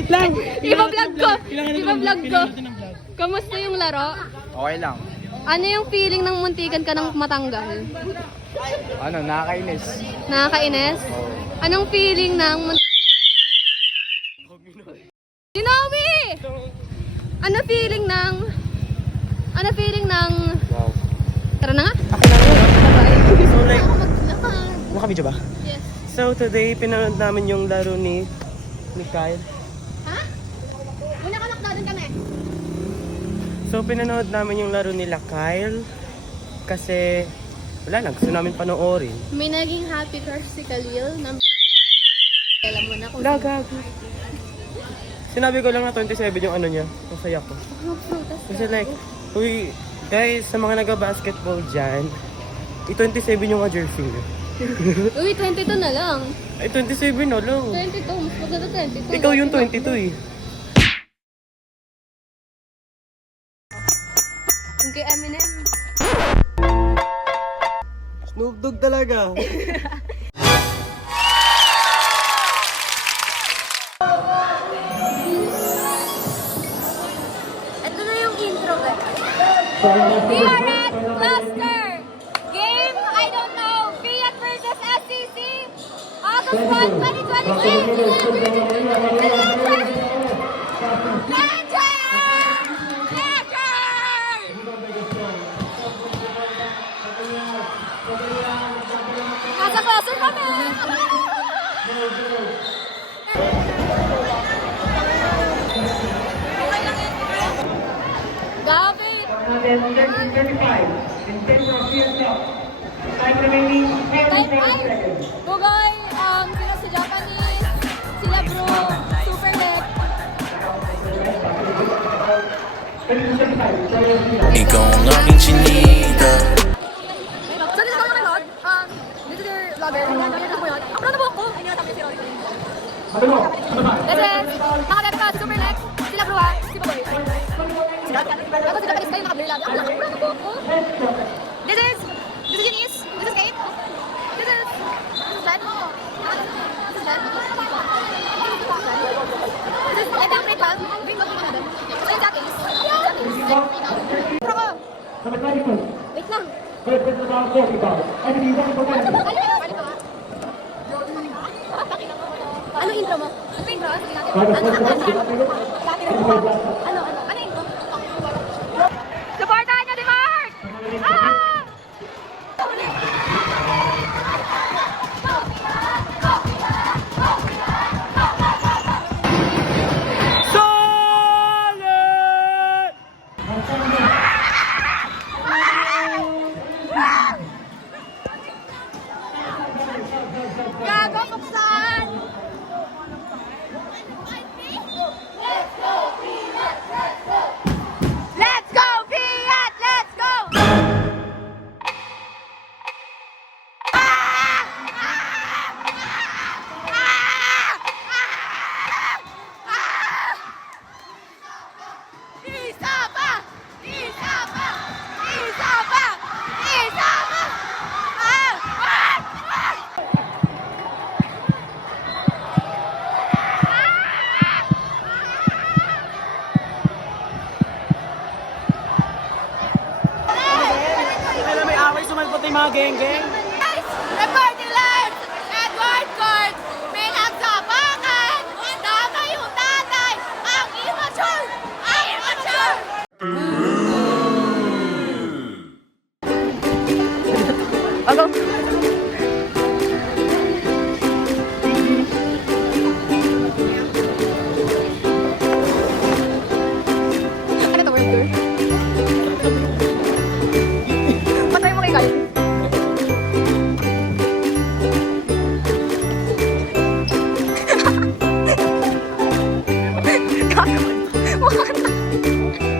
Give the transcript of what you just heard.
Wait lang! Iba-vlog ko! Kailangan Iba-vlog ko! natin ng vlog. Kamusta yung laro? Okay lang. Ano yung feeling ng muntikan ka ng matanggal? Ano, nakakainis. Nakakainis? Anong feeling ng Sinawi! Ano feeling ng... Wow. Tara na nga? Ako na nga. Bye-bye. So like, Maglakad. nakabidyo ba? Yes. So today, pinanood namin yung laro ni Kyle. Ha? Muna ka nakdadan kami. So pinanood namin yung laro nila Kyle. Kasi, wala lang, gusto namin panoorin. May naging happy crush si Khalil na alam mo na kung Gagago. Sinabi ko lang na 27 yung ano niya. Masaya ko. Kasi like, uy, guys, sa mga nag-basketball dyan, i-27 yung jersey niya. Uy, 22 na lang. Ay, 27 na lang. 22, mas maganda 22. Ikaw yung 22 eh. Yung kay Eminem. Snoop Dogg talaga. Ito na yung intro, guys. We are at Cluster. Game, I don't know. Fiat versus SCC. August 1, 2023. Nasa Cluster kami. David! 35 in favor of PSL. Time remaining 45 seconds. Bugay, sila sa Japanese, sila bro, super left. Ikaw ang aking chinita. So, this is kami nanood. This is your vlogger. Nakita mo yun. Ako na nabuhok ko. Ay, nilatabi si Rory. This is mga bebe ka, super left. Sila bro ha, si Baboy. Ako si Japanese kayo naka-blur lang. Ako na nabuhok ko. This is Eunice. This is Kate. This is Jen. This is Jen. This is ito yung grade 12. Grade 12 na doon. So, yung Jackies. Pro ko. Wait lang. Ano intro mo? Ano intro? Sige natin. Ano intro? Supportahan nyo, Mark! Ah! Gago, buksan! Let's go, Fiat! Let's go! Isa pa! Isa pa! Isa pa! Isa pa! Kailan may away, sumalpot yung mga geng-geng. Guys, reporting live! Edward Court! May nagsapakan! Tama yung tatay! Ang immature! Ang immature! Ano? Ano to, world tour? Patay mo kay Kyle. Gago. Mukha na.